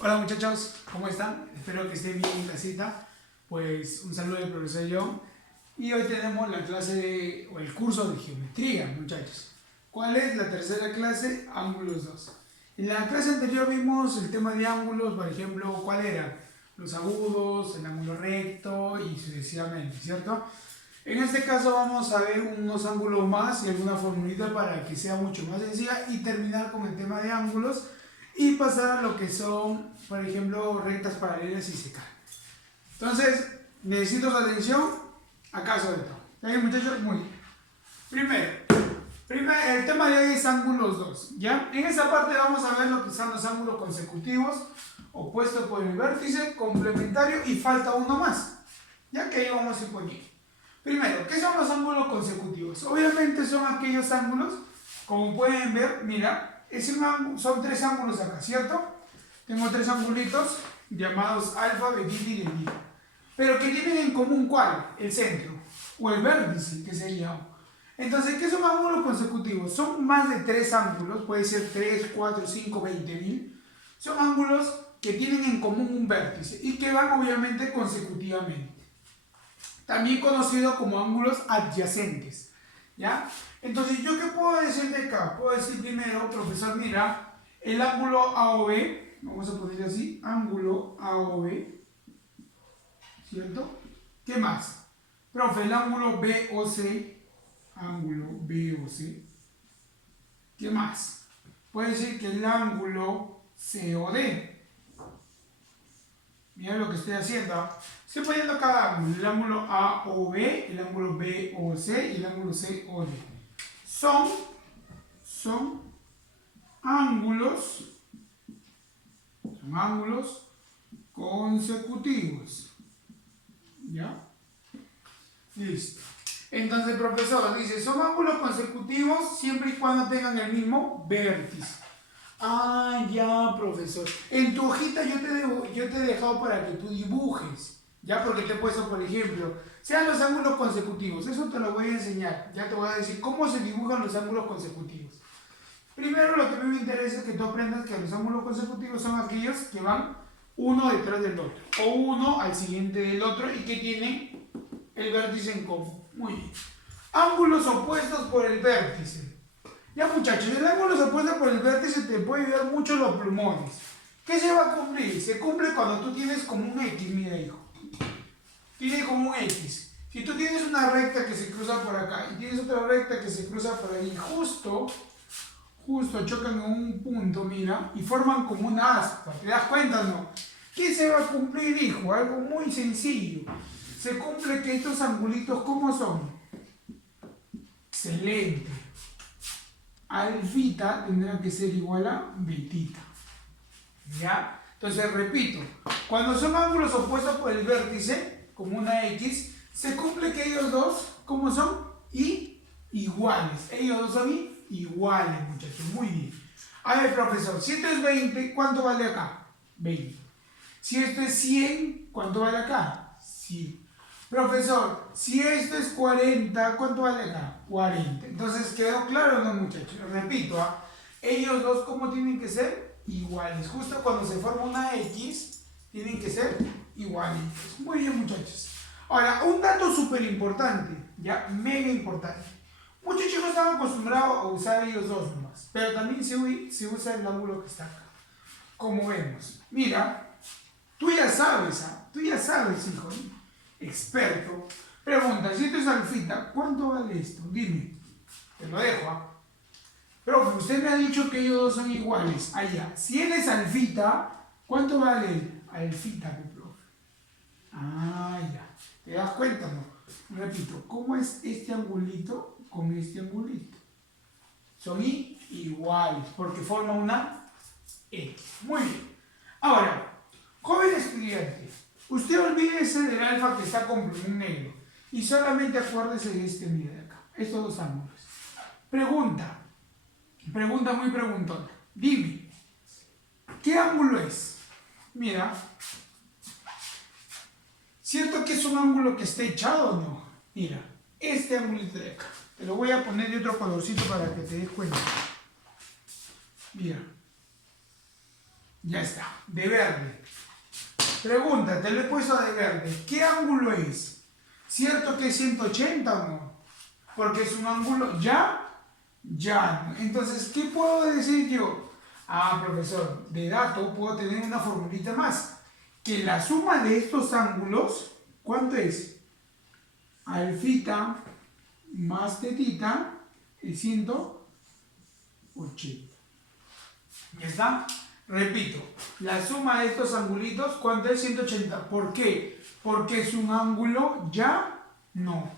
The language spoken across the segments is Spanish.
Hola muchachos, ¿cómo están? Espero que estén bien en casita. Pues un saludo del profesor John. Y hoy tenemos la clase o el curso de geometría, muchachos. ¿Cuál es la tercera clase? Ángulos 2. En la clase anterior vimos el tema de ángulos, por ejemplo, ¿cuál era? Los agudos, el ángulo recto y sucesivamente, ¿cierto? En este caso vamos a ver unos ángulos más y alguna formulita para que sea mucho más sencilla y terminar con el tema de ángulos y pasar a lo que son, por ejemplo, rectas paralelas y secar. Entonces, necesito su atención acá sobre todo. ¿Está bien, muchachos? Muy bien. Primero, el tema de hoy es ángulos 2, ¿ya? En esa parte vamos a ver lo que son los ángulos consecutivos, opuestos por el vértice, complementario y falta uno más, ya que ahí vamos a ir poniendo. Primero, ¿qué son los ángulos consecutivos? Obviamente son aquellos ángulos, como pueden ver, mira, son tres ángulos acá, ¿cierto? Tengo tres angulitos llamados alfa, betita y delta. Pero que tienen en común ¿cuál? El centro, o el vértice, que sería O. Entonces, ¿qué son ángulos consecutivos? Son más de tres ángulos, puede ser 3, 4, 5, 20.000. Son ángulos que tienen en común un vértice y que van obviamente consecutivamente. También conocido como ángulos adyacentes, ¿ya? Entonces, ¿yo qué puedo decir de acá? Puedo decir primero, profesor, mira, el ángulo AOB, vamos a ponerlo así, ángulo AOB, ¿cierto? ¿Qué más? Profe, el ángulo BOC, ángulo BOC, ¿qué más? Puede decir que el ángulo COD, mira lo que estoy haciendo. Estoy poniendo cada ángulo, el ángulo AOB, el ángulo BOC y el ángulo COD. Son ángulos consecutivos. ¿Ya? Listo. Entonces el profesor dice, son ángulos consecutivos siempre y cuando tengan el mismo vértice. Ah, ya, profesor. En tu hojita yo te he dejado para que tú dibujes. Ya, porque te he puesto, por ejemplo, sean los ángulos consecutivos. Eso te lo voy a enseñar. Ya te voy a decir cómo se dibujan los ángulos consecutivos. Primero, lo que a mí me interesa es que tú aprendas que los ángulos consecutivos son aquellos que van uno detrás del otro. O uno al siguiente del otro y que tienen el vértice en común. Muy bien. Ángulos opuestos por el vértice. Ya, muchachos, el ángulo opuesto por el vértice te puede ayudar mucho los plumones. ¿Qué se va a cumplir? Se cumple cuando tú tienes como un X, mira hijo. Tienes como un X. Si tú tienes una recta que se cruza por acá y tienes otra recta que se cruza por ahí, justo chocan en un punto, mira, y forman como una aspa. ¿Te das cuenta o no? ¿Qué se va a cumplir, hijo? Algo muy sencillo. Se cumple que estos angulitos, ¿cómo son? Excelente. Alfita tendrá que ser igual a betita. ¿Ya? Entonces repito, cuando son ángulos opuestos por el vértice, como una X, se cumple que ellos dos, ¿cómo son? Iguales. Ellos dos son iguales, muchachos. Muy bien. A ver, profesor, si esto es 20, ¿cuánto vale acá? 20. Si esto es 100, ¿cuánto vale acá? 100. Profesor, si esto es 40, ¿cuánto vale acá? 40. Entonces, ¿quedó claro o no, muchachos? Repito, ellos dos, ¿cómo tienen que ser? Iguales. Justo cuando se forma una X, tienen que ser igualitos. Muy bien, muchachos. Ahora, un dato súper importante, ya, mega importante. Muchos chicos están acostumbrados a usar ellos dos nomás, pero también se usa el ángulo que está acá. Como vemos. Mira, tú ya sabes, hijo, experto. Pregunta, si esto es alfita, ¿cuánto vale esto? Dime, te lo dejo. Profe, usted me ha dicho que ellos dos son iguales. Allá, si él es alfita, ¿cuánto vale él? Alfita, mi profe. Ah, ya. ¿Te das cuenta, no? Repito, ¿cómo es este angulito con este angulito? Son iguales, porque forman una X. Muy bien. Ahora, joven estudiante, usted olvídese del alfa que está con plumón negro y solamente acuérdese de este mira de acá, estos dos ángulos. Pregunta muy preguntona. Dime, ¿qué ángulo es? Mira, ¿cierto que es un ángulo que está echado o no? Mira, este ángulo de acá. Te lo voy a poner de otro colorcito para que te des cuenta. Mira. Ya está, de verde. Pregunta, te lo he puesto de verde. ¿Qué ángulo es? ¿Cierto que es 180 o no? Porque es un ángulo llano. Entonces, ¿qué puedo decir yo? Ah, profesor, de dato puedo tener una formulita más. Que la suma de estos ángulos, ¿cuánto es? Alfita más tetita es 180. ¿Ya está? Repito, la suma de estos angulitos, ¿cuánto es? 180. ¿Por qué? Porque es un ángulo no.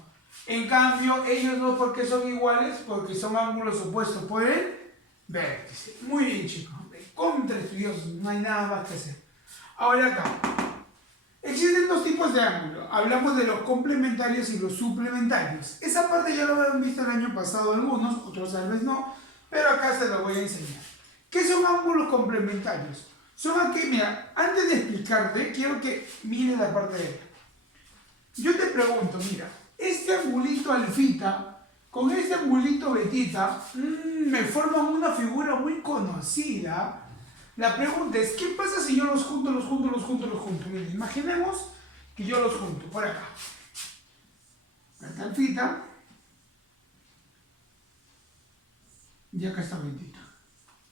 En cambio, ellos dos, ¿por qué son iguales? Porque son ángulos opuestos por el vértice. Muy bien, chicos. Contra estudiosos, no hay nada más que hacer. Ahora acá. Existen dos tipos de ángulos. Hablamos de los complementarios y los suplementarios. Esa parte ya lo habían visto el año pasado algunos, otros tal vez no, pero acá se lo voy a enseñar. ¿Qué son ángulos complementarios? Son aquí, mira, antes de explicarte, quiero que mires la parte de acá. Yo te pregunto, mira, este angulito alfita con este angulito betita me forman una figura muy conocida. La pregunta es, ¿qué pasa si yo los junto? Mira, imaginemos que yo los junto por acá. Esta alfita y acá está betita.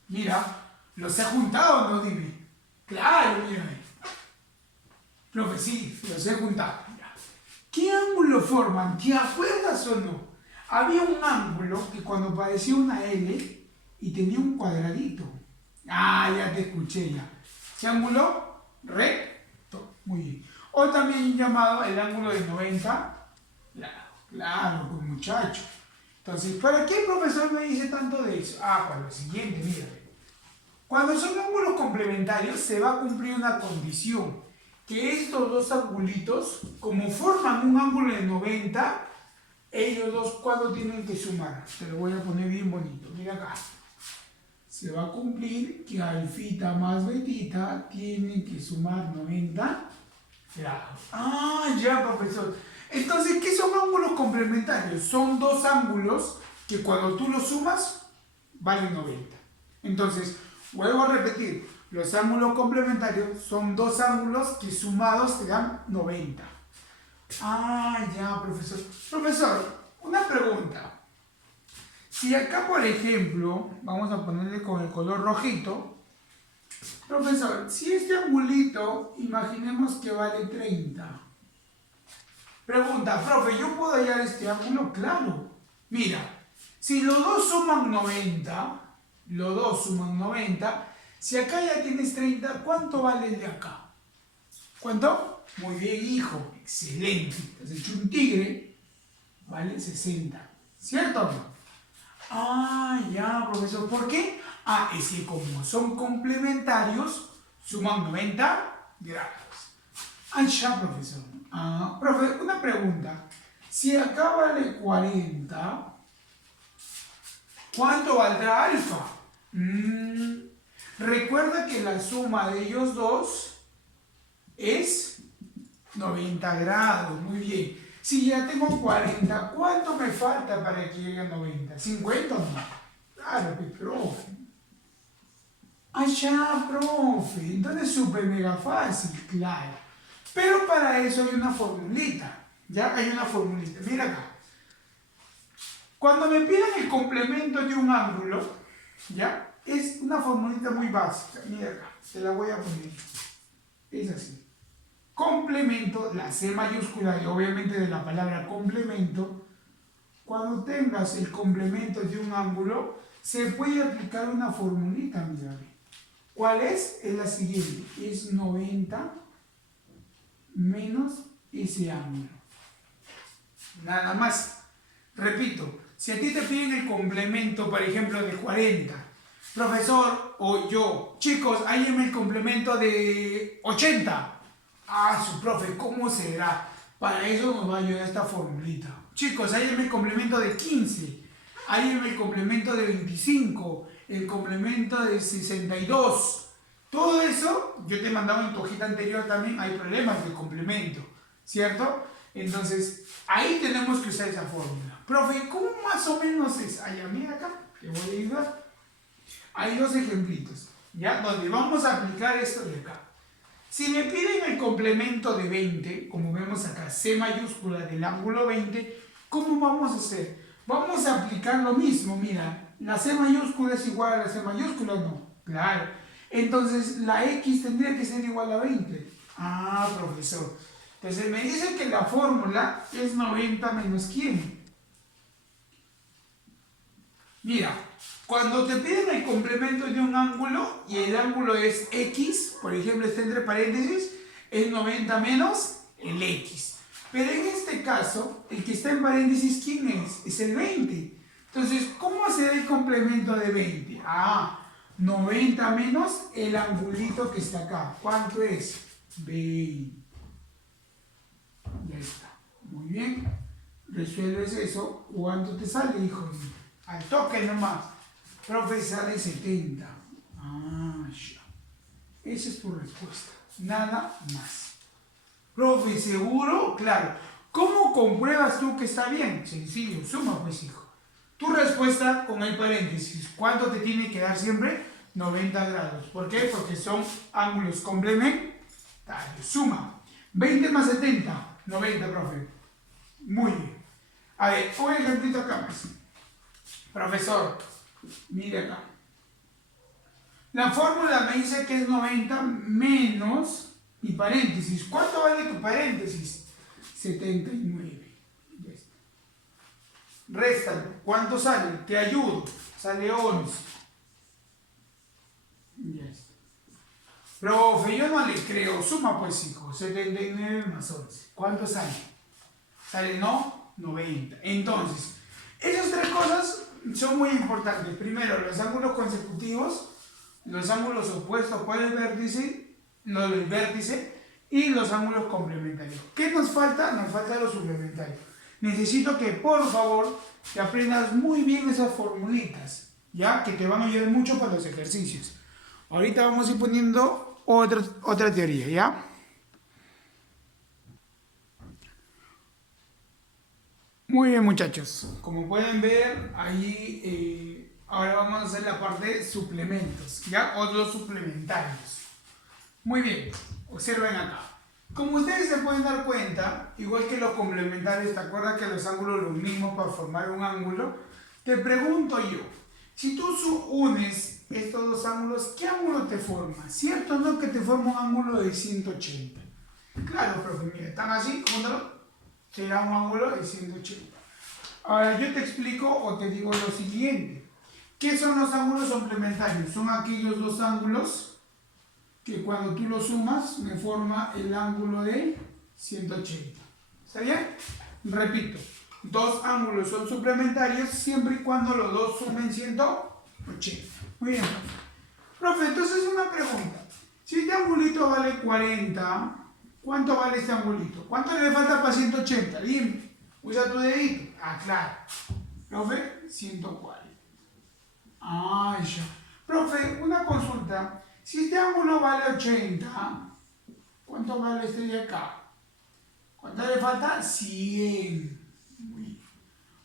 Mira, ¿los he juntado o no? Dime. Claro, mira. Profe, sí, los he juntado. Mira. ¿Qué ángulo forman? ¿Te acuerdas o no? Había un ángulo que cuando parecía una L y tenía un cuadradito. Ah, ya te escuché ya. ¿Qué ángulo? Recto. Muy bien. O también llamado el ángulo de 90. Claro, pues muchacho. Entonces, ¿para qué el profesor me dice tanto de eso? Ah, para lo siguiente, mira. Cuando son ángulos complementarios se va a cumplir una condición, que estos dos angulitos, como forman un ángulo de 90, ellos dos, ¿cuándo tienen que sumar? Te lo voy a poner bien bonito, mira acá. Se va a cumplir que alfita más betita tienen que sumar 90 grados. Ah, ya, profesor. Entonces, ¿qué son ángulos complementarios? Son dos ángulos que cuando tú los sumas, valen 90. Entonces, vuelvo a repetir, los ángulos complementarios son dos ángulos que sumados te dan 90. Ah, ya, profesor. Profesor, una pregunta. Si acá, por ejemplo, vamos a ponerle con el color rojito, profesor, si este angulito, imaginemos que vale 30. Pregunta, profe, ¿yo puedo hallar este ángulo? Claro. Mira, si los dos suman 90, si acá ya tienes 30, ¿cuánto vale el de acá? ¿Cuánto? Muy bien, hijo, excelente. Has hecho un tigre, vale 60. ¿Cierto o no? Ah, ya, profesor. ¿Por qué? Ah, es que como son complementarios, suman 90 grados. Ah, ya, profesor. Ah, profe, una pregunta. Si acá vale 40, ¿cuánto valdrá alfa? Recuerda que la suma de ellos dos es 90 grados. Muy bien. Si ya tengo 40, ¿cuánto me falta para que llegue a 90? ¿50 o no? Claro, pues, profe. Ah, ya, profe. Entonces, súper mega fácil, claro. Pero para eso hay una formulita. ¿Ya? Hay una formulita. Mira acá. Cuando me piden el complemento de un ángulo, ¿ya? Es una formulita muy básica. Mira acá. Te la voy a poner. Es así. Complemento, la C mayúscula y obviamente de la palabra complemento. Cuando tengas el complemento de un ángulo, se puede aplicar una formulita, mira. ¿Cuál es? Es la siguiente. Es 90 menos ese ángulo. Nada más. Repito, si a ti te piden el complemento, por ejemplo, de 40, profesor o yo, chicos, háganme el complemento de 80. Ah, su profe, ¿cómo será? Para eso nos va a ayudar esta formulita. Chicos, háganme el complemento de 15, háganme el complemento de 25, el complemento de 62. Todo eso, yo te he mandado en tu hojita anterior también, hay problemas de complemento, ¿cierto? Entonces, ahí tenemos que usar esa fórmula. Profe, ¿cómo más o menos es? Allá, mira acá, te voy a ayudar. Hay dos ejemplitos. ¿ya? Donde vamos a aplicar esto de acá. Si me piden el complemento de 20, como vemos acá, C mayúscula del ángulo 20, ¿cómo vamos a hacer? Vamos a aplicar lo mismo, mira, la C mayúscula es igual a la C mayúscula, ¿no? Claro. Entonces, la X tendría que ser igual a 20. Ah, profesor. Entonces, me dice que la fórmula es 90 menos ¿quién? Mira, cuando te piden el complemento de un ángulo y el ángulo es X, por ejemplo, está entre paréntesis, es 90 menos el X. Pero en este caso, el que está en paréntesis, ¿quién es? Es el 20. Entonces, ¿cómo será el complemento de 20? Ah, 90 menos el angulito que está acá. ¿Cuánto es? 20. Ya está. Muy bien. Resuelves eso. ¿Cuánto te sale, hijo? Al toque nomás. Profe, sale 70. Ah, ya. Esa es tu respuesta. Nada más. Profe, ¿seguro? Claro. ¿Cómo compruebas tú que está bien? Sencillo, suma pues, hijo. Tu respuesta con el paréntesis. ¿Cuánto te tiene que dar siempre? 90 grados. ¿Por qué? Porque son ángulos complementarios. Suma. 20 más 70. 90, profe. Muy bien. A ver, un ejemplito acá más. Profesor, mire acá. La fórmula me dice que es 90 menos mi paréntesis. ¿Cuánto vale tu paréntesis? 79. Ya está. Réstalo. ¿Cuánto sale? Te ayudo. Sale 11. Ya está. Profe, yo no le creo. Suma pues, hijo. 79 más 11. ¿Cuánto sale? Sale, ¿no? 90. Entonces, esas tres cosas son muy importantes. Primero, los ángulos consecutivos, los ángulos opuestos por el vértice, y los ángulos complementarios. ¿Qué nos falta? Nos falta lo suplementario. Necesito que, por favor, te aprendas muy bien esas formulitas, ¿ya? Que te van a ayudar mucho para los ejercicios. Ahorita vamos a ir poniendo otra teoría, ¿ya? Muy bien, muchachos. Como pueden ver, ahí ahora vamos a hacer la parte de suplementos, ¿ya? O los suplementarios. Muy bien, observen acá. Como ustedes se pueden dar cuenta, igual que los complementarios, ¿te acuerdas que los ángulos los mismos para formar un ángulo? Te pregunto yo, si tú unes estos dos ángulos, ¿qué ángulo te forma? ¿Cierto o no que te forma un ángulo de 180? Claro, profe, mira, están así, júntalo. Será un ángulo de 180. Ahora yo te explico o te digo lo siguiente. ¿Qué son los ángulos complementarios? Son aquellos dos ángulos que cuando tú los sumas me forma el ángulo de 180. ¿Está bien? Repito, dos ángulos son suplementarios siempre y cuando los dos sumen 180. Muy bien. Profe, entonces una pregunta. Si este angulito vale 40, ¿cuánto vale este angulito? ¿Cuánto le falta para 180? Dime. Usa tu dedito. Ah, claro. Profe, 140. Ah, ya. Profe, una consulta. Si este ángulo vale 80, ¿cuánto vale este de acá? ¿Cuánto le falta? 100. Muy bien.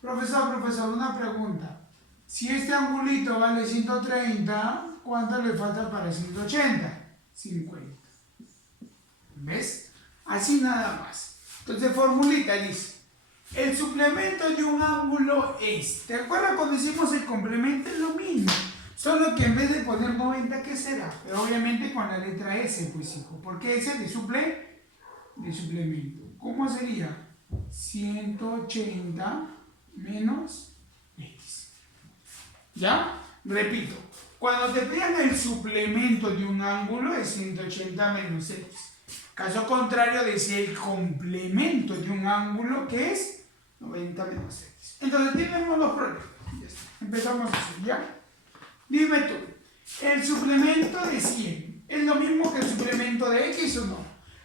Profesor, una pregunta. Si este angulito vale 130, ¿cuánto le falta para 180? 50. ¿Ves? Así nada más. Entonces, formulita, dice. El suplemento de un ángulo es. ¿Te acuerdas cuando hicimos el complemento? Es lo mismo. Solo que en vez de poner 90, ¿qué será? Pero obviamente con la letra S, pues hijo. ¿Por qué S? De suplemento. ¿Cómo sería? 180 menos X. ¿Ya? Repito. Cuando te pidan el suplemento de un ángulo es 180 menos X. Caso contrario, decía el complemento de un ángulo que es 90 menos X. Entonces tenemos los problemas. Ya está. Empezamos así, ¿ya? Dime tú, ¿el suplemento de 100 es lo mismo que el suplemento de X o no?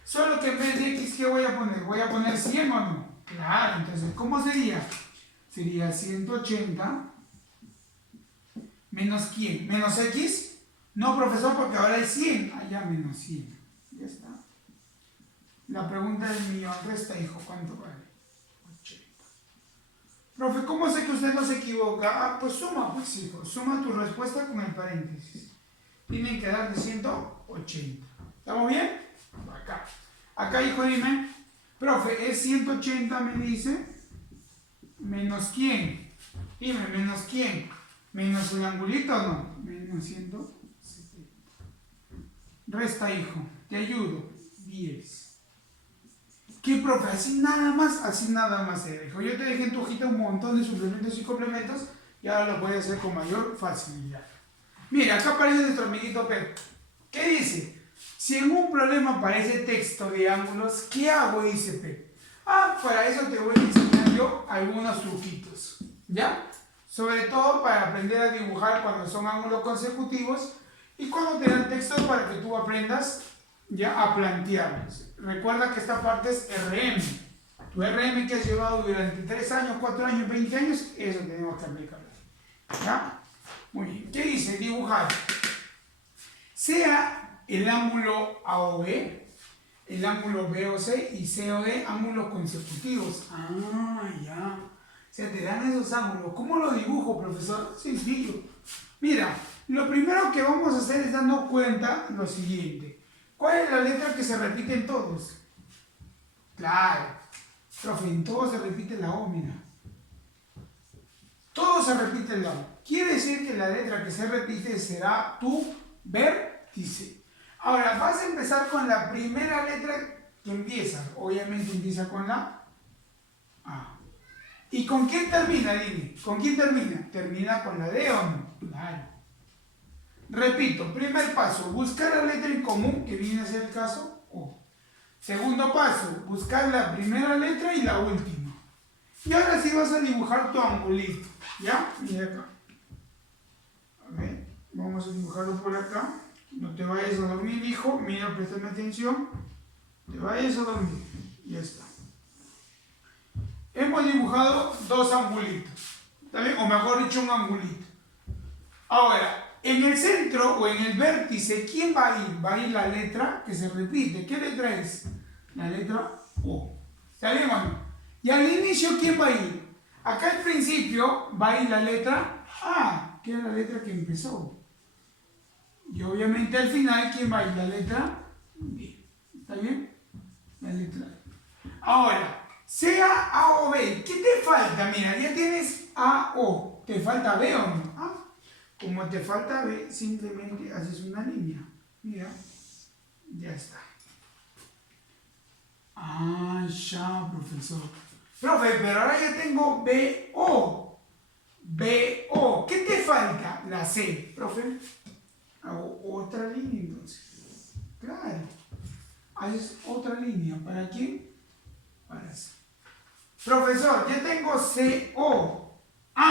Solo que en vez de X, ¿qué voy a poner? ¿Voy a poner 100 o no? Claro, entonces, ¿cómo sería? Sería 180 menos ¿quién? ¿Menos X? No, profesor, porque ahora es 100. Allá menos 100. Ya está. La pregunta del millón, resta, hijo, ¿cuánto vale? 80. Profe, ¿cómo sé que usted no se equivoca? Ah, pues suma, pues hijo, suma tu respuesta con el paréntesis. tienen que dar de 180. ¿Estamos bien? Acá. Acá, hijo, dime. Profe, es 180, me dice. ¿Menos quién? Dime, ¿menos quién? ¿Menos el angulito o no? Menos 170. Resta, hijo. Te ayudo. 10. ¿Qué, profe? Así nada más, hijo. Yo te dejé en tu hojita un montón de suplementos y complementos y ahora lo puedes hacer con mayor facilidad. Mira, acá aparece nuestro amiguito Pep. ¿Qué dice? Si en un problema aparece texto de ángulos, ¿qué hago? Dice Pep. Para eso te voy a enseñar yo algunos truquitos, ¿ya? Sobre todo para aprender a dibujar cuando son ángulos consecutivos y cuando te dan textos para que tú aprendas ya a plantearlos. Recuerda que esta parte es RM. Tu RM que has llevado durante 3 años, 4 años, 20 años, eso tenemos que aplicarlo. ¿Ya? Muy bien. ¿Qué dice? Dibujar. Sea el ángulo AOB, el ángulo BOC y COD, ángulos consecutivos. Ya. O sea, te dan esos ángulos. ¿Cómo lo dibujo, profesor? Sencillo. Mira, lo primero que vamos a hacer es darnos cuenta lo siguiente. ¿Cuál es la letra que se repite en todos? Claro. Profe, en todos se repite la O, mira. Todo se repite la O. Quiere decir que la letra que se repite será tu vértice. Ahora, vas a empezar con la primera letra que empieza. Obviamente empieza con la A. ¿Y con quién termina, dime? ¿Con quién termina? ¿Termina con la D o no? Claro. Repito, primer paso, buscar la letra en común, que viene a ser el caso O. Segundo paso, buscar la primera letra y la última. Y ahora sí vas a dibujar tu angulito. ¿Ya? Mira acá. A ver, vamos a dibujarlo por acá. No te vayas a dormir, hijo. Mira, préstame atención. Te vayas a dormir. Ya está. Hemos dibujado 2 angulitos. ¿Está bien? O mejor dicho, un angulito. Ahora, en el centro o en el vértice, ¿quién va a ir? Va a ir la letra que se repite. ¿Qué letra es? La letra O. ¿Está bien, mano? Y al inicio, ¿quién va a ir? Acá al principio va a ir la letra A, que es la letra que empezó. Y obviamente al final, ¿quién va a ir? La letra B. ¿Está bien? La letra B. Ahora, sea A o B, ¿qué te falta? Mira, ya tienes A, O. ¿Te falta B o no? Como te falta B, simplemente haces una línea. Mira, ya está. Ya, profesor. Profe, pero ahora ya tengo BO. BO. ¿Qué te falta? La C. Profe, hago otra línea entonces. Claro. Haces otra línea. ¿Para quién? Para C. Profesor, ya tengo CO.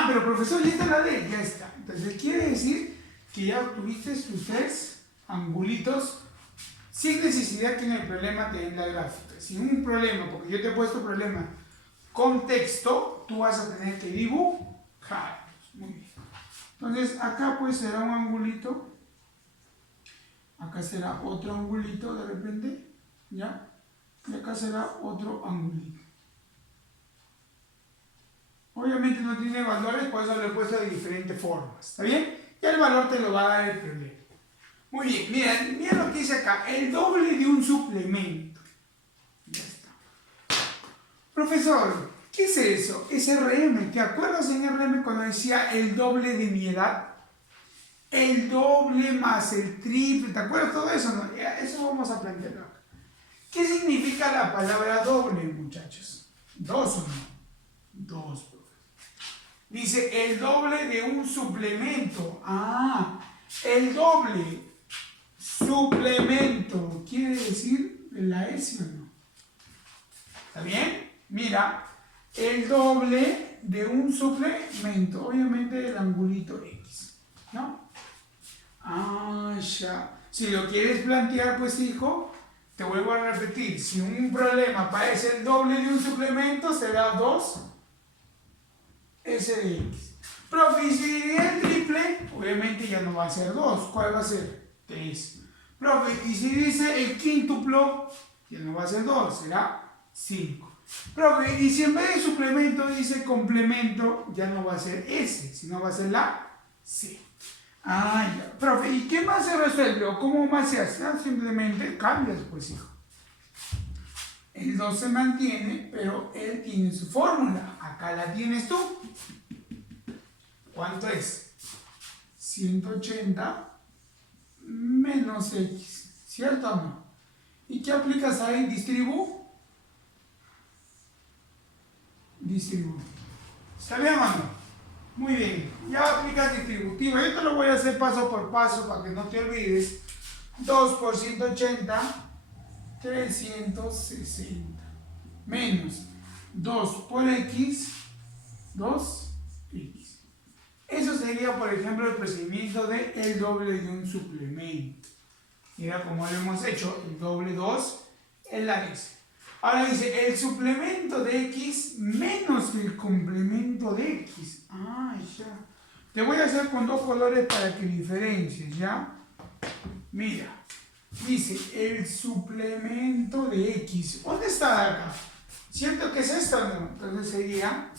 Pero profesor, ya está la D. Ya está. Entonces quiere decir que ya obtuviste tus 3 angulitos sin necesidad que en el problema te den la gráfica. Sin un problema, porque yo te he puesto problema con texto, tú vas a tener que dibujar. Muy bien. Entonces acá pues será un angulito. Acá será otro angulito de repente. ¿Ya? Y acá será otro angulito. Obviamente no tiene valores, por eso lo he puesto de diferentes formas. ¿Está bien? Y el valor te lo va a dar el problema. Muy bien, mira lo que dice acá. El doble de un suplemento. Ya está. Profesor, ¿qué es eso? Es RM. ¿Te acuerdas en RM cuando decía el doble de mi edad? El doble más el triple. ¿Te acuerdas todo eso? No, eso vamos a plantearlo acá. ¿Qué significa la palabra doble, muchachos? ¿2 o no? 2. Dice el doble de un suplemento. El doble suplemento. ¿Quiere decir la S o no? ¿Está bien? Mira, el doble de un suplemento. Obviamente el angulito X. ¿No? Ya. Si lo quieres plantear, pues hijo, te vuelvo a repetir. Si un problema aparece el doble de un suplemento, será 2 S de X. Profe, y si divide el triple, obviamente ya no va a ser 2. ¿Cuál va a ser? 3. Profe, y si dice el quíntuplo, ya no va a ser 2, será 5. Profe, y si en vez de suplemento dice complemento, ya no va a ser S, sino va a ser la C. Ah, ya. Profe, ¿y qué más se resuelve o cómo más se hace? Ah, simplemente cambias, pues, hijo. El 2 se mantiene, pero él tiene su fórmula. Acá la tienes tú. ¿Cuánto es? 180 menos X. ¿Cierto o no? ¿Y qué aplicas ahí? Distribuir. ¿Está bien o no? Muy bien. Ya aplicas distributivo. Yo te lo voy a hacer paso por paso para que no te olvides. 2 por 180, 360. Menos 2 por X, 2X. Eso sería, por ejemplo, el procedimiento de el doble de un suplemento. Mira cómo lo hemos hecho, el doble 2 es la X. Ahora dice, el suplemento de X menos el complemento de X. Ah, ya. Te voy a hacer con dos colores para que diferencies, ¿ya? Mira, dice, el suplemento de X. ¿Dónde está acá? ¿Cierto que es esto, no? Entonces sería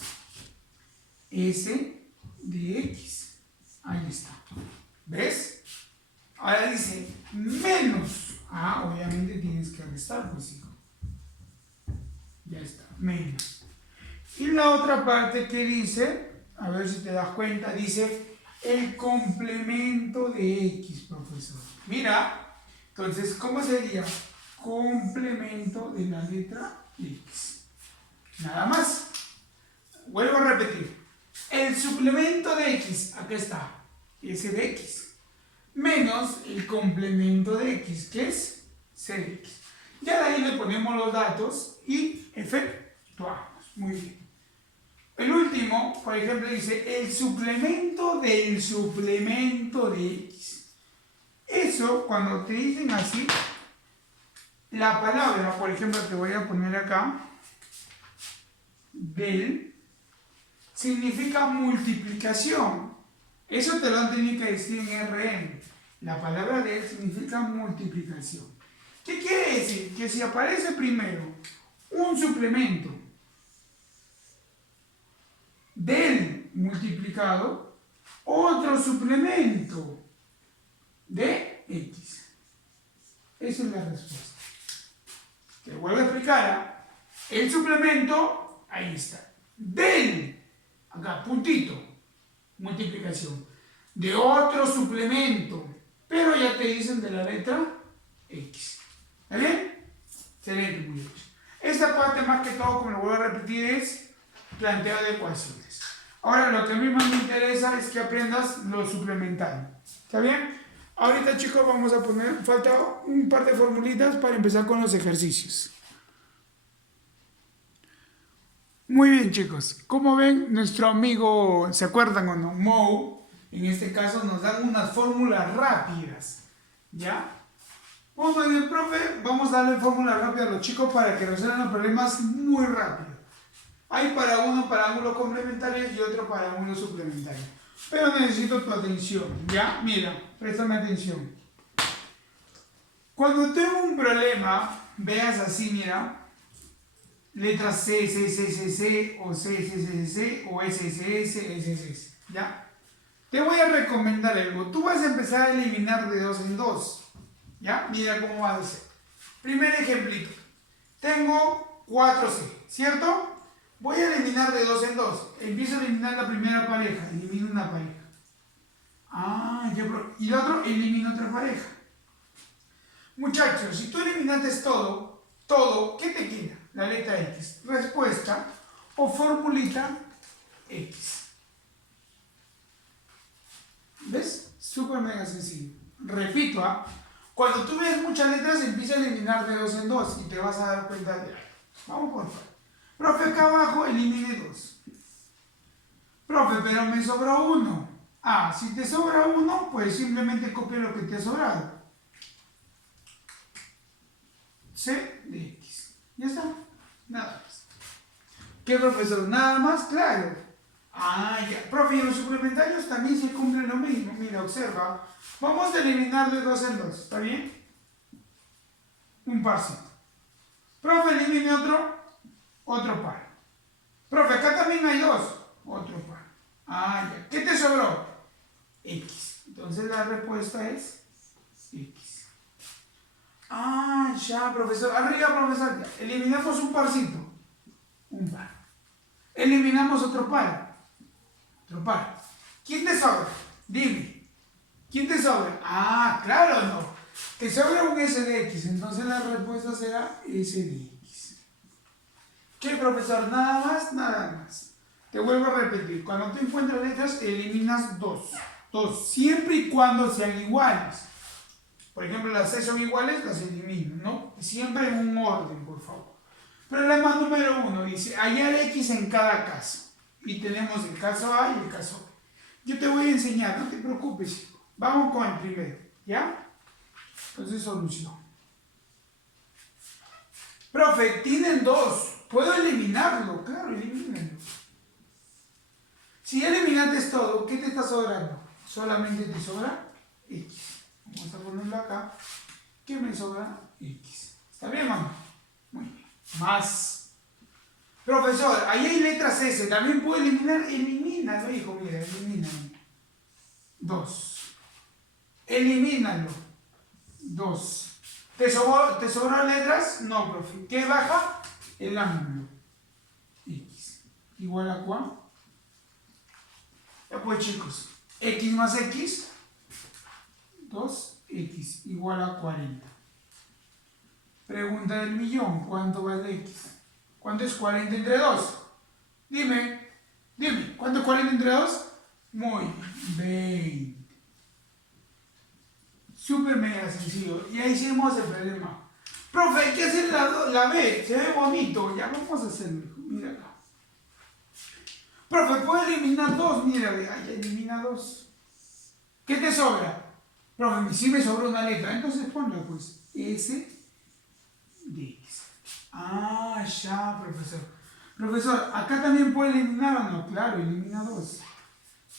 S de X. Ahí está. ¿Ves? Ahora dice menos. Ah, obviamente tienes que restar, pues hijo. Ya está, menos. Y la otra parte que dice, a ver si te das cuenta, dice el complemento de X, profesor. Mira, entonces, ¿cómo sería? Complemento de la letra X. Nada más. Vuelvo a repetir. El suplemento de X, acá está, S de X. Menos el complemento de X, que es C de X. Ya de ahí le ponemos los datos y efectuamos. Muy bien. El último, por ejemplo, dice el suplemento del suplemento de X. Eso, cuando te dicen así, la palabra, por ejemplo, te voy a poner acá, del, significa multiplicación. Eso te lo han tenido que decir en RN. La palabra del significa multiplicación. ¿Qué quiere decir? Que si aparece primero un suplemento del multiplicado, otro suplemento de X. Esa es la respuesta. Te vuelvo a explicar. El suplemento, ahí está. Del, acá, puntito, multiplicación. De otro suplemento, pero ya te dicen de la letra X. ¿Está bien? Excelente, muchachos. Esta parte más que todo, como lo vuelvo a repetir, es planteo de ecuaciones. Ahora lo que a mí más me interesa es que aprendas lo suplementario. ¿Está bien? Ahorita, chicos, vamos a poner, falta un par de formulitas para empezar con los ejercicios. Muy bien, chicos. Como ven, nuestro amigo, ¿se acuerdan o no? Mo, en este caso nos dan unas fórmulas rápidas. ¿Ya? Vamos a ir, profe, vamos a darle fórmulas rápidas a los chicos para que resuelvan los problemas muy rápido. Hay para uno para ángulos complementarios y otro para ángulos suplementarios. Pero necesito tu atención, ¿ya? Mira, préstame atención. Cuando tengo un problema, veas así, mira, letras C, C, C, C, C, o C, C, C, C, o S, S, S, S, S, ¿ya? Te voy a recomendar algo. Tú vas a empezar a eliminar de 2 en 2, ¿ya? Mira cómo vas a hacer. Primer ejemplito. Tengo 4C, ¿cierto? Voy a eliminar de 2 en 2. Empiezo a eliminar la primera pareja. Elimino una pareja. Ah, y el otro elimino otra pareja. Muchachos, si tú eliminaste todo, ¿qué te queda? La letra X. Respuesta o formulita X. ¿Ves? Súper mega sencillo. Repito, cuando tú ves muchas letras, empieza a eliminar de 2 en 2 y te vas a dar cuenta de algo. Vamos por favor. Profe, acá abajo elimine 2. Profe, pero me sobró 1. Ah, si te sobra 1, pues simplemente copia lo que te ha sobrado. C de X. ¿Ya está? Nada más. ¿Qué, profesor? Nada más, claro. Ah, ya. Profe, y en los suplementarios también se cumple lo mismo. Mira, observa. Vamos a eliminar de 2 en 2. ¿Está bien? Un parcito. Profe, elimine otro par. Profe, acá también hay 2. Otro par. Ah, ya. ¿Qué te sobró? X. Entonces la respuesta es X. Ah, ya, profesor. Arriba, profesor. Eliminamos un parcito. Un par. Eliminamos otro par. Otro par. ¿Quién te sobra? Dime. ¿Quién te sobra? Ah, claro, no. Te sobra un S de X. Entonces la respuesta será S de X. ¿Qué, profesor? Nada más, nada más. Te vuelvo a repetir. Cuando tú encuentras letras, eliminas dos. Dos. Siempre y cuando sean iguales. Por ejemplo, las 6 son iguales, las elimino, ¿no? Siempre en un orden, por favor. Problema número 1 dice, hallar X en cada caso. Y tenemos el caso A y el caso B. Yo te voy a enseñar, no te preocupes. Vamos con el primero, ¿ya? Entonces, solución. Profe, tienen 2. ¿Puedo eliminarlo? Claro, elimínalo. Si ya eliminaste todo, ¿qué te está sobrando? Solamente te sobra X. Vamos a ponerlo acá. ¿Qué me sobra? X. ¿Está bien, mamá? Muy bien. Más. Profesor, ahí hay letras S. ¿También puedo eliminar? Elimínalo, hijo. Mira, elimínalo. 2. Elimínalo. 2. ¿Te sobró letras? No, profe. ¿Qué baja? El ángulo. X. ¿Igual a cuánto? Ya pues, chicos. X más X. 2x igual a 40. Pregunta del millón, ¿cuánto vale x? ¿Cuánto es 40 entre 2? Dime, ¿cuánto es 40 entre 2? Muy bien, 20. Súper mega sencillo. Ya hicimos el problema. Profe, hay que hacer la B, se ve bonito. Ya vamos a hacerlo, mira acá. Profe, ¿puedo eliminar 2? Mira, ya elimina 2. ¿Qué te sobra? Profe, si me sobró una letra, entonces ponle pues S de X. Ah, ya, profesor. Profesor, ¿acá también puede eliminar o no? Claro, elimina 2.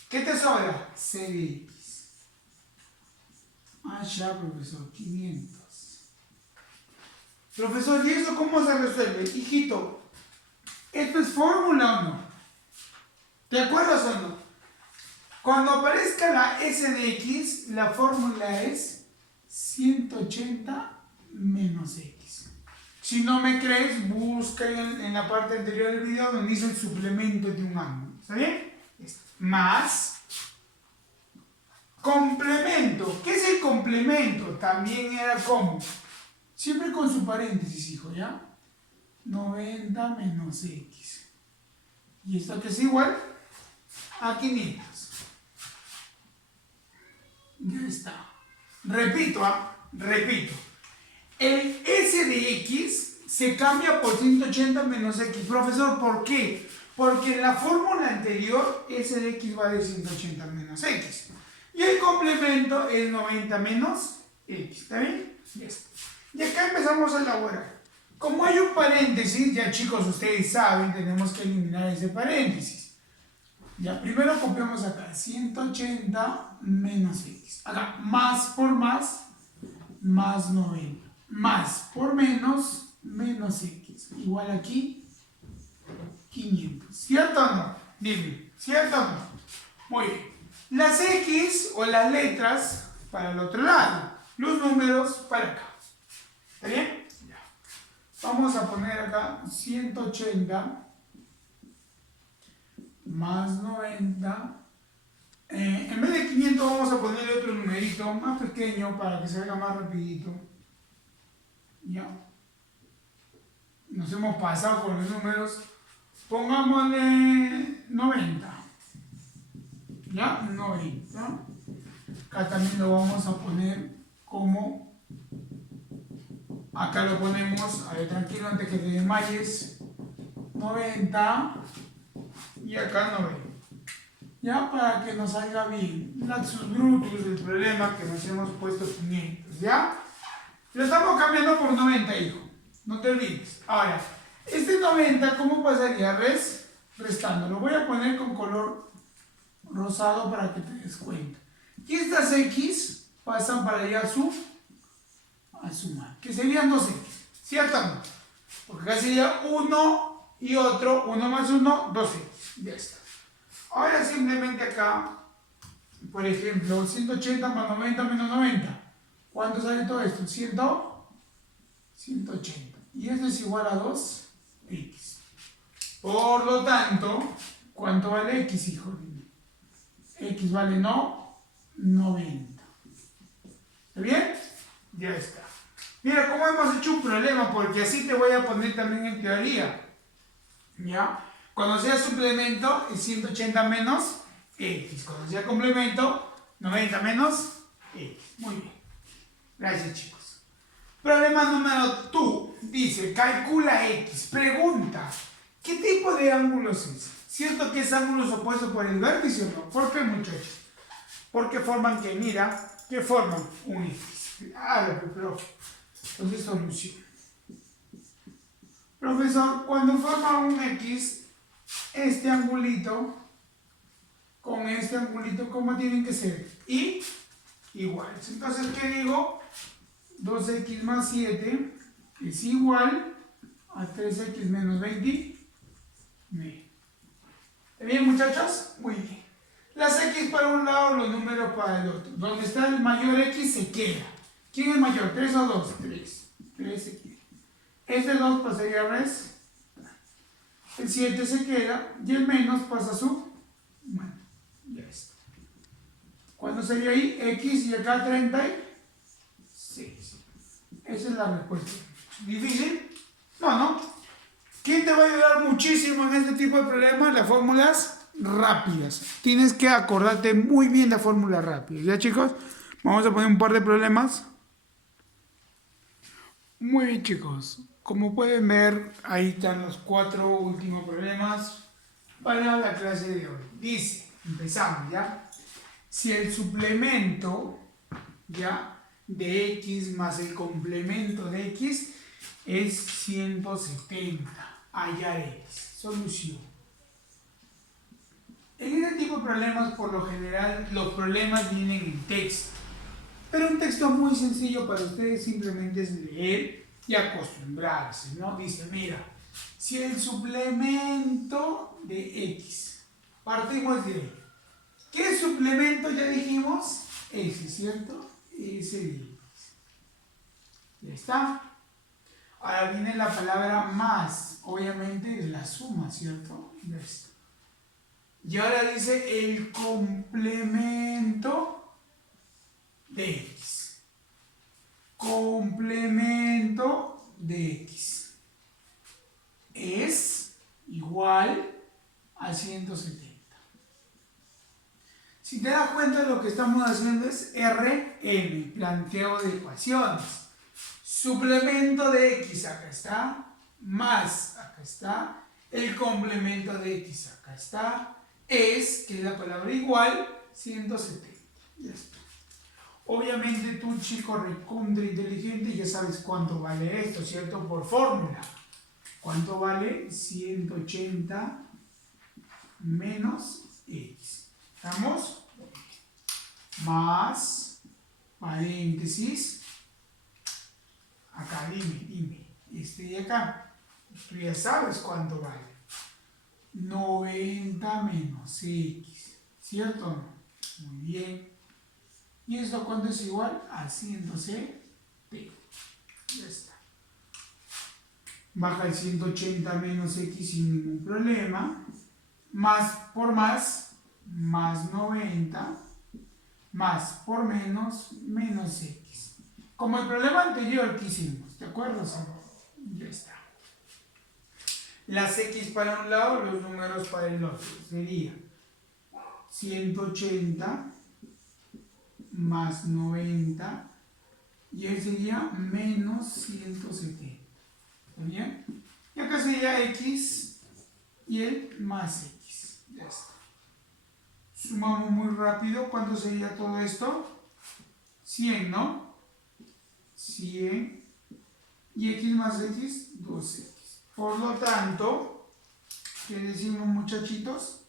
¿Qué te sobra? C de X. Ah, ya, profesor, 500. Profesor, ¿y eso cómo se resuelve? Hijito, ¿esto es fórmula o no? ¿Te acuerdas o no? Cuando aparezca la S de X, la fórmula es 180 menos X. Si no me crees, busca en la parte anterior del video donde dice el suplemento de un ángulo. ¿Está bien? Más complemento. ¿Qué es el complemento? También era como. Siempre con su paréntesis, hijo, ¿ya? 90 menos X. ¿Y esto qué es igual? A 500. Ya está. Repito. El S de X se cambia por 180 menos X. Profesor, ¿por qué? Porque en la fórmula anterior S de X vale 180 menos X. Y el complemento es 90 menos X. ¿Está bien? Ya está. Y acá empezamos a elaborar. Como hay un paréntesis, ya chicos, ustedes saben, tenemos que eliminar ese paréntesis. Ya, primero copiamos acá, 180 menos X. Acá, más por más 90. Más por menos X. Igual aquí, 500. ¿Cierto o no? Dime, ¿cierto o no? Muy bien. Las X o las letras para el otro lado. Los números para acá. ¿Está bien? Ya. Vamos a poner acá 180 más 90. En vez de 500 vamos a ponerle otro numerito más pequeño para que se vea más rapidito. Ya. Nos hemos pasado con los números. Pongámosle 90. ¿Ya? 90. Acá también lo vamos a poner como. Acá lo ponemos, a ver, tranquilo, antes que te desmayes. 90. Y acá 90. Ya, para que nos salga bien. Lapsus brutus, el problema que nos hemos puesto 500. ¿Ya? Lo estamos cambiando por 90, hijo. No te olvides. Ahora, este 90, ¿cómo pasaría? Restando. Lo voy a poner con color rosado para que te des cuenta. Y estas X pasan para allá a sumar. Que serían 2X. ¿Cierto o no? Porque acá sería 1 y otro. 1 más 1, 2X. Ya está. Ahora simplemente acá por ejemplo, 180 más 90 menos 90. ¿Cuánto sale todo esto? 180. Y esto es igual a 2x. Por lo tanto, ¿cuánto vale x, hijo? X vale 90. ¿Está bien? Ya está. Mira cómo hemos hecho un problema, porque así te voy a poner también en teoría. ¿Ya? Cuando sea suplemento es 180 menos x. Cuando sea complemento, 90 menos x. Muy bien. Gracias, chicos. Problema número 2. Dice, calcula x. Pregunta, ¿qué tipo de ángulos es? ¿Cierto que es ángulos opuestos por el vértice o no? ¿Por qué, muchachos? Porque forman que, mira, ¿qué forman? Un x. Pero, entonces solución. Profesor, cuando forma un x, este angulito con este angulito, ¿cómo tienen que ser? Y iguales. Entonces, ¿qué digo? 2x más 7 es igual a 3x menos 20. ¿Está bien, muchachos? Muy bien. Las x para un lado, los números para el otro. Donde está el mayor x se queda. ¿Quién es mayor? ¿3 o 2? 3. 3 se queda. Este 2 pasaría a res. El 7 se queda. Y el menos pasa a su. Bueno, ya está. ¿Cuánto sería ahí? X y acá 36. Esa es la respuesta. ¿Difícil? No, ¿no? ¿Quién te va a ayudar muchísimo en este tipo de problemas? Las fórmulas rápidas. Tienes que acordarte muy bien de fórmulas rápidas. ¿Ya, chicos? Vamos a poner un par de problemas. Muy bien, chicos. Como pueden ver, ahí están los 4 últimos problemas para la clase de hoy. Dice, empezamos, ¿ya? Si el suplemento, ¿ya?, de x más el complemento de x es 170. Allá es. Solución. En este tipo de problemas, por lo general, los problemas vienen en texto. Pero un texto muy sencillo para ustedes simplemente es leer y acostumbrarse, ¿no? Dice, mira, si el suplemento de x, partimos de ahí. ¿Qué suplemento ya dijimos? S, ¿cierto? S de x. Ya está. Ahora viene la palabra más, obviamente la suma, ¿cierto? Ya está. Y ahora dice el complemento de x. Complemento de x es igual a 170. Si te das cuenta, lo que estamos haciendo es RN, planteo de ecuaciones. Suplemento de x, acá está, más, acá está, el complemento de x, acá está, es, que es la palabra igual, 170. Ya está. Obviamente tú, chico recontra inteligente, ya sabes cuánto vale esto, ¿cierto? Por fórmula. ¿Cuánto vale? 180 menos x. ¿Estamos? Más, paréntesis, acá, dime, este de acá, tú ya sabes cuánto vale. 90 menos x, ¿cierto o no? Muy bien. ¿Y esto cuánto es igual? A 170. Ya está. Baja el 180 menos x sin ningún problema. Más por más 90. Más por menos x. Como el problema anterior que hicimos, ¿te acuerdas? Ya está. Las x para un lado, los números para el otro. Sería 180 más 90 y él sería menos 170. ¿Está bien? Y acá sería x y el más x. Ya está. Sumamos muy rápido. ¿Cuánto sería todo esto? 100, ¿no? 100. Y x más x, 2x. Por lo tanto, ¿qué decimos, muchachitos?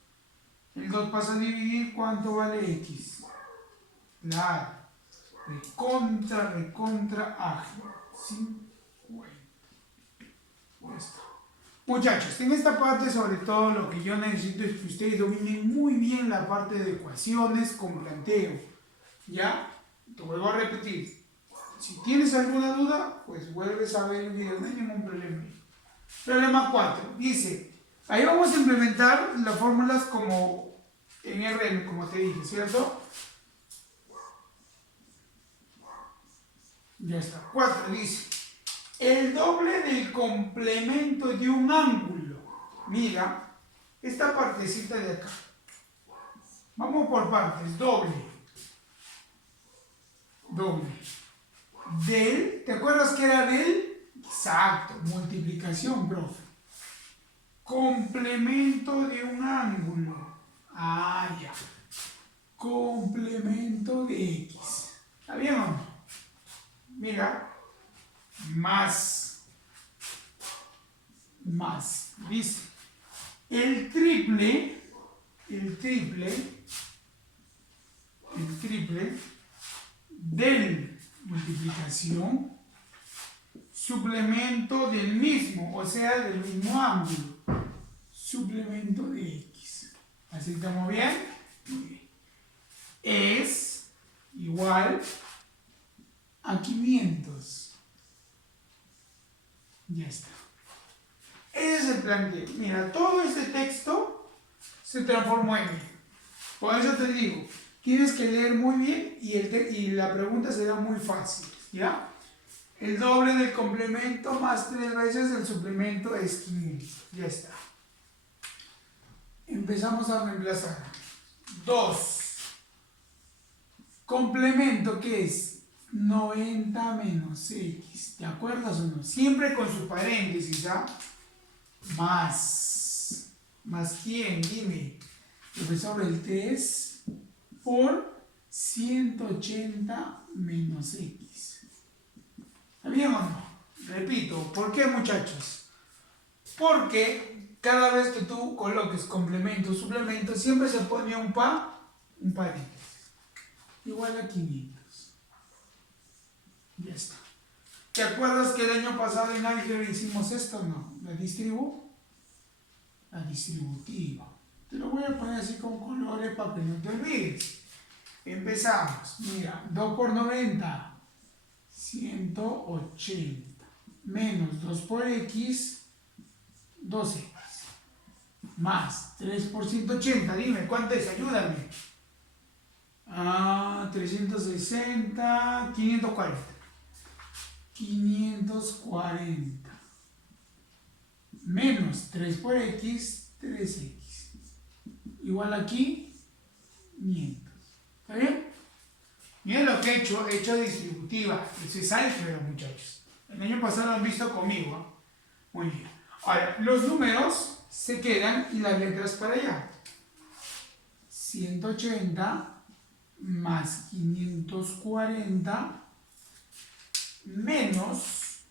El 2 pasa a dividir. ¿Cuánto vale x? Claro. Recontra ágil. 50. Ya está. Muchachos, en esta parte sobre todo lo que yo necesito es que ustedes dominen muy bien la parte de ecuaciones con planteo. ¿Ya? Te vuelvo a repetir. Si tienes alguna duda, pues vuelves a ver el video, no hay ningún problema. Problema 4. Dice, ahí vamos a implementar las fórmulas como en RM, como te dije, ¿cierto? Ya está. 4 dice, el doble del complemento de un ángulo. Mira, esta partecita de acá. Vamos por partes. Doble. ¿Te acuerdas que era del? Exacto, multiplicación, profe. Complemento de un ángulo. Ah, ya. Complemento de X. ¿Está bien o no? Mira. Más. Dice. El triple del multiplicación suplemento del mismo, o sea, del mismo ángulo, suplemento de X. ¿Así estamos bien? Muy bien. Es igual a 500. Ya está. Ese es el planteo. Mira, todo este texto se transformó en él. Por eso te digo, tienes que leer muy bien y la pregunta será muy fácil. ¿Ya? El doble del complemento más 3 veces el suplemento es 500. Ya está. Empezamos a reemplazar. 2. Complemento, ¿qué es? 90 menos X. ¿Te acuerdas o no? Siempre con su paréntesis, ¿ah? Más. ¿Más quién? Dime. Sobre el 3 por 180 menos X. ¿Está bien o no? Repito, ¿por qué, muchachos? Porque cada vez que tú coloques complemento o suplemento, siempre se pone un paréntesis. Igual a 500. Ya está. ¿Te acuerdas que el año pasado en álgebra hicimos esto? No. La distributiva. Te lo voy a poner así con colores para que no te olvides. Empezamos. Mira, 2 por 90. 180 menos 2 por X, 2X, más 3 por 180, dime, ¿cuánto es? Ayúdame. 360, 540. 540 menos 3 por X, 3X. Igual aquí, 500. ¿Está bien? Miren lo que he hecho distributiva. Eso es álgebra, muchachos. El año pasado lo han visto conmigo, ¿eh? Muy bien. Ahora, los números se quedan y las letras para allá. 180 más 540 menos.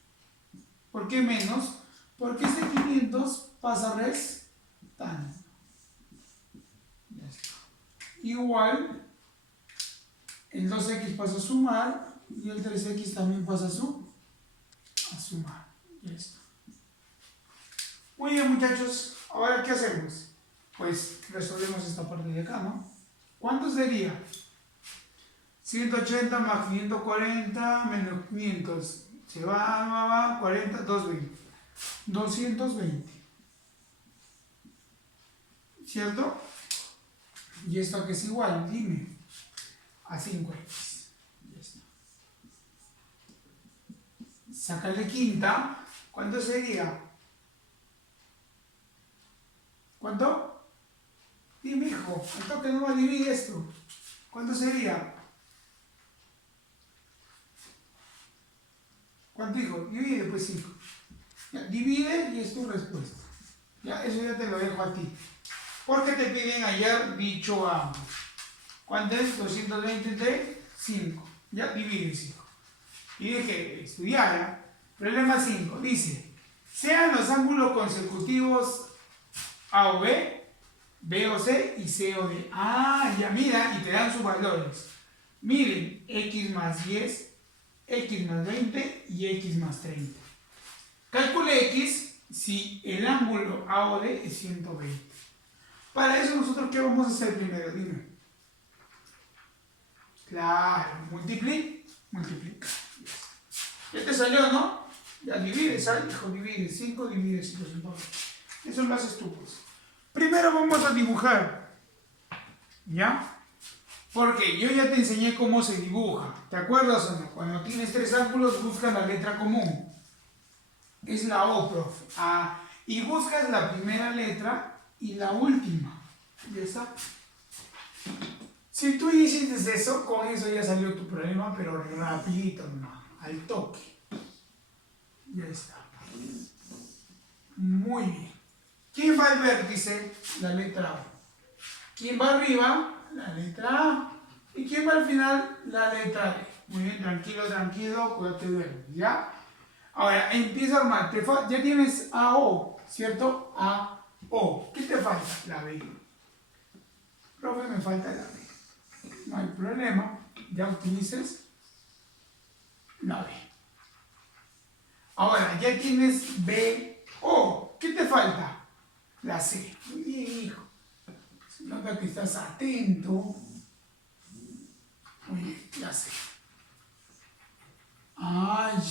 ¿Por qué menos? Porque este 500 pasa restando. Igual. El 2X pasa a sumar y el 3X también pasa a sumar. Ya está. Muy bien, muchachos. Ahora, ¿qué hacemos? Pues resolvemos esta parte de acá, ¿no? ¿Cuánto sería? 180 más 540 menos 500. Se va, 40, 220. 220. ¿Cierto? ¿Y esto que es igual? Dime. A 5X. Ya está. Sácale quinta. ¿Cuánto sería? ¿Cuánto? Dime, hijo. Al toque no va a dividir esto. ¿Cuánto sería? ¿Cuánto, hijo? Divide, pues 5. Ya, divide y es tu respuesta. Ya, eso ya te lo dejo a ti. Porque te piden ayer dicho ángulo. ¿Cuánto es? 220 entre 5. Ya, divide 5. Y dije, estudiar. Problema 5. Dice, sean los ángulos consecutivos A o B, B o C y C o D. Ah, ya mira, y te dan sus valores. Miren, X más 10, X más 20 y X más 30. Calcule X si el ángulo AOD es 120. Para eso nosotros, ¿qué vamos a hacer primero? Dime. Claro, multiplica. Ya te salió, ¿no? Ya divides, ¿sabes? Hijo, divide. 5 divide 5. Eso lo haces tú, pues. Primero vamos a dibujar. ¿Ya? Porque yo ya te enseñé cómo se dibuja. ¿Te acuerdas o no? Cuando tienes 3 ángulos, busca la letra común. Es la O, profe. Y buscas la primera letra y la última. Ya está. Si tú hiciste eso, con eso ya salió tu problema, pero rapidito, no, al toque. Ya está. Muy bien. ¿Quién va al vértice? La letra O. ¿Quién va arriba? La letra A. ¿Y quién va al final? La letra D. Muy bien, tranquilo, cuídate de él, ¿ya? Ahora, empieza a armar. Ya tienes AO, ¿cierto? AO. ¿Qué te falta? La B. Profe, me falta la B. No hay problema. Ya utilices la B. Ahora, ya tienes BO. ¿Qué te falta? La C. Muy bien, hijo. Se nota que estás atento. Muy bien, la C.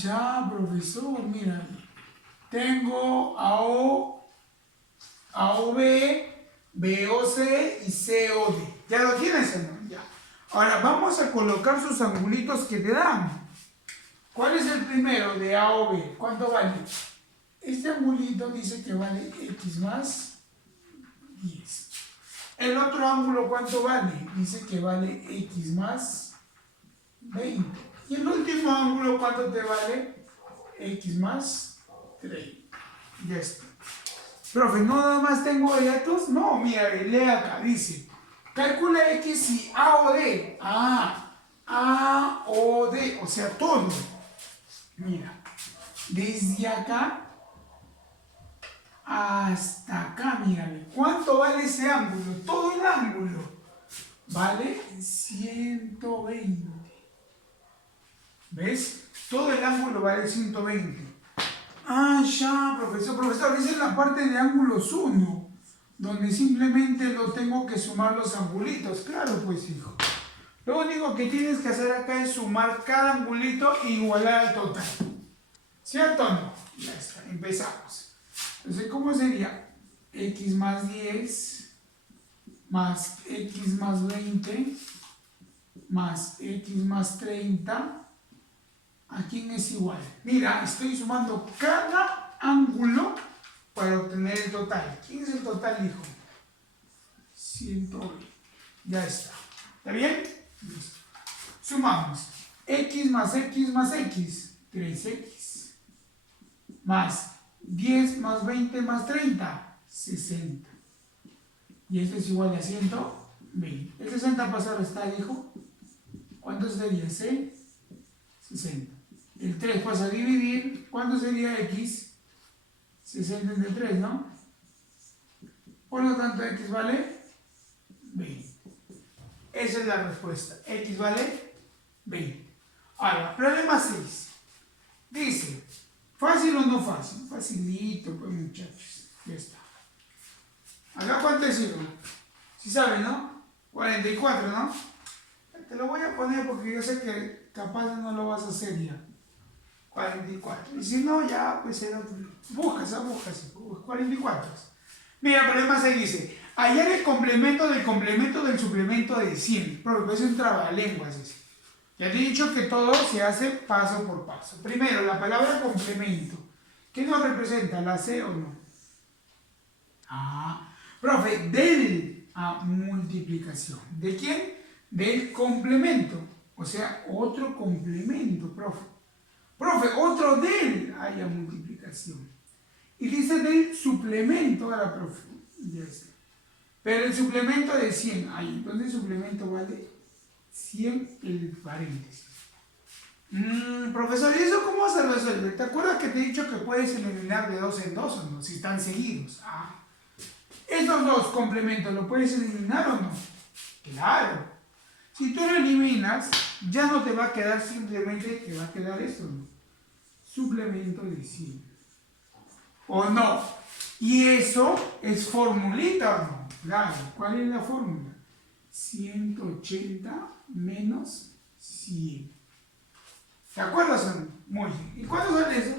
Ya, profesor, mira. Tengo AOB, BOC y COD. ¿Ya lo tienes, hermano? Ya. Ahora vamos a colocar sus angulitos que te dan. ¿Cuál es el primero de AOB? ¿Cuánto vale? Este angulito dice que vale X más 10. El otro ángulo, ¿cuánto vale? Dice que vale X más 20. Y el último ángulo, ¿cuánto te vale? X más 30. Ya está. Profe, ¿no nada más tengo datos? No, mira, lee acá, dice. Calcula X y A o D. A o D, o sea, todo. Mira, desde acá hasta acá, mírame. ¿Cuánto vale ese ángulo? Todo el ángulo vale 120. ¿Ves? Todo el ángulo vale 120. Ya, profesor, esa es la parte de ángulos 1, donde simplemente lo tengo que sumar los angulitos. Claro, pues, hijo. Lo único que tienes que hacer acá es sumar cada angulito e igualar al total. ¿Cierto o no? Ya está, empezamos. Entonces, ¿cómo sería? X más 10 más X más 20 más X más 30. ¿A quién es igual? Mira, estoy sumando cada ángulo para obtener el total. ¿Quién es el total, hijo? 120. Ya está. ¿Está bien? Listo. Sumamos. X más X más X. 3X. Más 10 más 20 más 30. 60. Y esto es igual a 120. El 60 pasa a restar, hijo. ¿Cuánto sería? 60. El 3 pasa a dividir. ¿Cuánto sería X? 60 entre 3, ¿no? Por lo tanto, X vale 20. Esa es la respuesta. X vale 20. Ahora, problema 6. Dice, ¿fácil o no fácil? Facilito, pues, muchachos. Ya está. ¿Acá cuánto es, hijo? Si saben, ¿no? 44, ¿no? Te lo voy a poner porque yo sé que capaz no lo vas a hacer ya. 44. Y si no, ya, pues, buscas, 44. Mira, el problema se dice, hallar el complemento del suplemento de 100. Porque es un trabalenguas. Ya te he dicho que todo se hace paso por paso. Primero, la palabra complemento. ¿Qué nos representa? ¿La C o no? Profe, multiplicación. ¿De quién? Del complemento. O sea, otro complemento, profe. Profe, otro del. Haya multiplicación. Y dice del suplemento a la profe. Ya está. Pero el suplemento de 100. Entonces el suplemento vale 100 el paréntesis. Profesor, ¿y eso cómo se resuelve? ¿Te acuerdas que te he dicho que puedes eliminar de 2 en 2 o no? Si están seguidos. Estos dos complementos, ¿lo puedes eliminar o no? Claro. Si tú lo eliminas, ya no te va a quedar simplemente, te va a quedar esto, ¿no? Suplemento de 100. ¿O no? Y eso es formulita o no. Claro, ¿cuál es la fórmula? 180 menos 100. ¿Te acuerdas o no? Muy bien. ¿Y cuánto sale eso?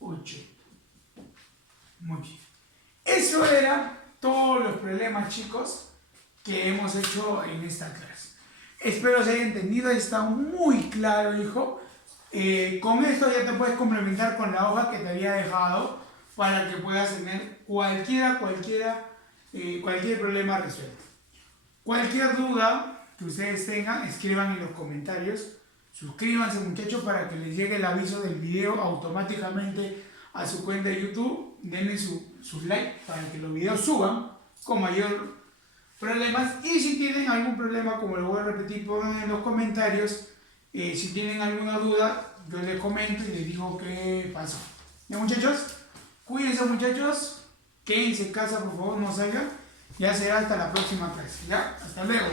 80. Muy bien. Eso eran todos los problemas, chicos, que hemos hecho en esta clase. Espero se haya entendido, está muy claro, hijo. Con esto ya te puedes complementar con la hoja que te había dejado para que puedas tener cualquier problema resuelto. Cualquier duda que ustedes tengan, escriban en los comentarios. Suscríbanse, muchachos, para que les llegue el aviso del video automáticamente a su cuenta de YouTube. Denle sus like para que los videos suban con mayor problemas. Y si tienen algún problema, como lo voy a repetir, pongan en los comentarios. Si tienen alguna duda, yo les comento y les digo qué pasó. ¿Ya, muchachos? Cuídense, muchachos. Quédense en casa, por favor, no salgan. Ya será hasta la próxima clase. ¿Ya? Hasta luego.